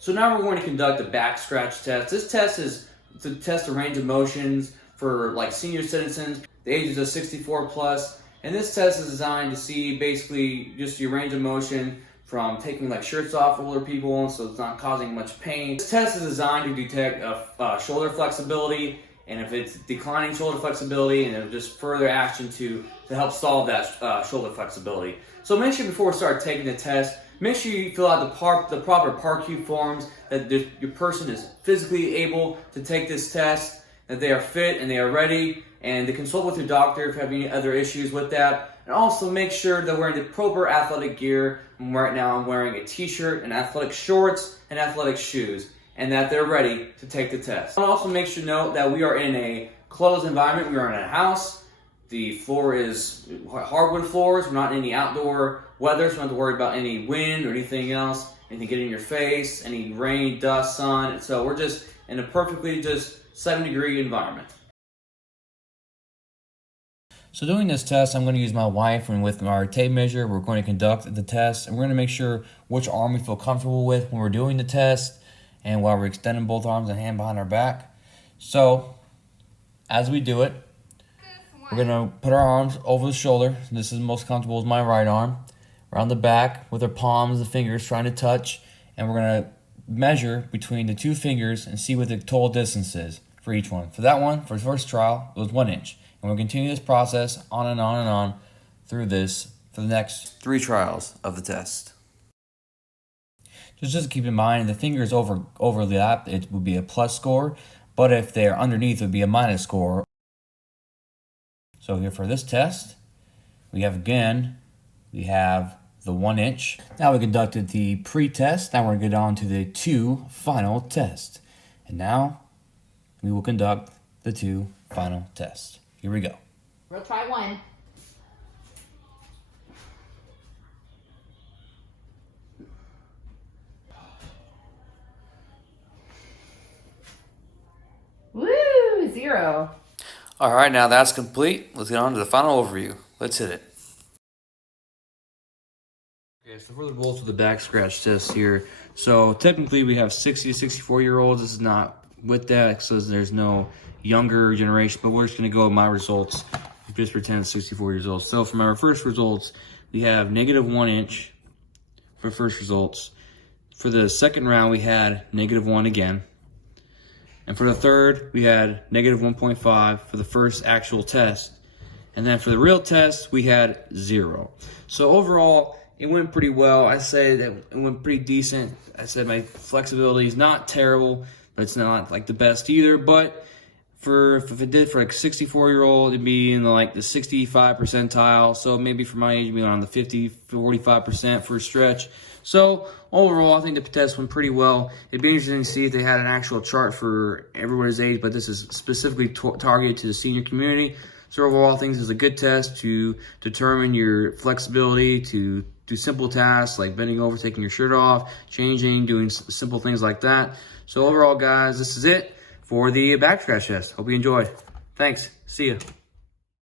So now we're going to conduct a back scratch test. This test is to test the range of motions for like senior citizens, the ages of 64 plus. And this test is designed to see basically just your range of motion from taking like shirts off of older people, so it's not causing much pain. This test is designed to detect shoulder flexibility, and if it's declining shoulder flexibility, and it'll just further action to help solve that shoulder flexibility. So make sure before we start taking the test, make sure you fill out the proper PARQ forms, that your person is physically able to take this test, that they are fit and they are ready, and to consult with your doctor if you have any other issues with that. And also make sure they're wearing the proper athletic gear. Right now I'm wearing a t-shirt and athletic shorts and athletic shoes, and that they're ready to take the test. And also make sure to note that we are in a closed environment. We are in a house. The floor is hardwood floors. We're not in any outdoor weather, so we don't have to worry about any wind or anything else, anything getting in your face, any rain, dust, sun. So we're just in a perfectly just 7-degree environment. So doing this test, I'm going to use my wife, and with our tape measure, we're going to conduct the test, and we're going to make sure which arm we feel comfortable with when we're doing the test, and while we're extending both arms and hand behind our back. So as we do it, we're going to put our arms over the shoulder. This is most comfortable with my right arm. Around the back with our palms, the fingers trying to touch, and we're going to measure between the two fingers and see what the total distance is for each one. For that one, for the first trial, it was 1 inch. And we'll continue this process on and on and on through this for the next 3 trials of the test. Just keep in mind, the fingers overlap, it would be a plus score, but if they're underneath, it would be a minus score. So here for this test, we have the 1 inch. Now we conducted the pre-test. Now we're going to get on to the 2 final tests. And now we will conduct the 2 final tests. Here we go. We'll try 1. Woo! 0. All right, now that's complete. Let's get on to the final overview. Let's hit it. Okay, so for the results of the back scratch test here. So technically we have 60 to 64-year-olds. This is not with that, so there's no younger generation, but we're just going to go with my results. Just pretend it's 64 years old. So from our first results, we have -1 inch for first results. For the second round, we had -1 again. And for the third, we had -1.5 for the first actual test. And then for the real test, we had 0. So overall, it went pretty well. I say that it went pretty decent. I said my flexibility is not terrible, but it's not like the best either. But if it did for like a 64-year-old, it'd be in the 65 percentile. So maybe for my age, it'd be around the 45% for a stretch. So overall, I think the test went pretty well. It'd be interesting to see if they had an actual chart for everybody's age, but this is specifically targeted to the senior community. So overall, I think this is a good test to determine your flexibility to do simple tasks like bending over, taking your shirt off, changing, doing simple things like that. So overall, guys, this is it for the back scratch test. Hope you enjoyed. Thanks. See ya.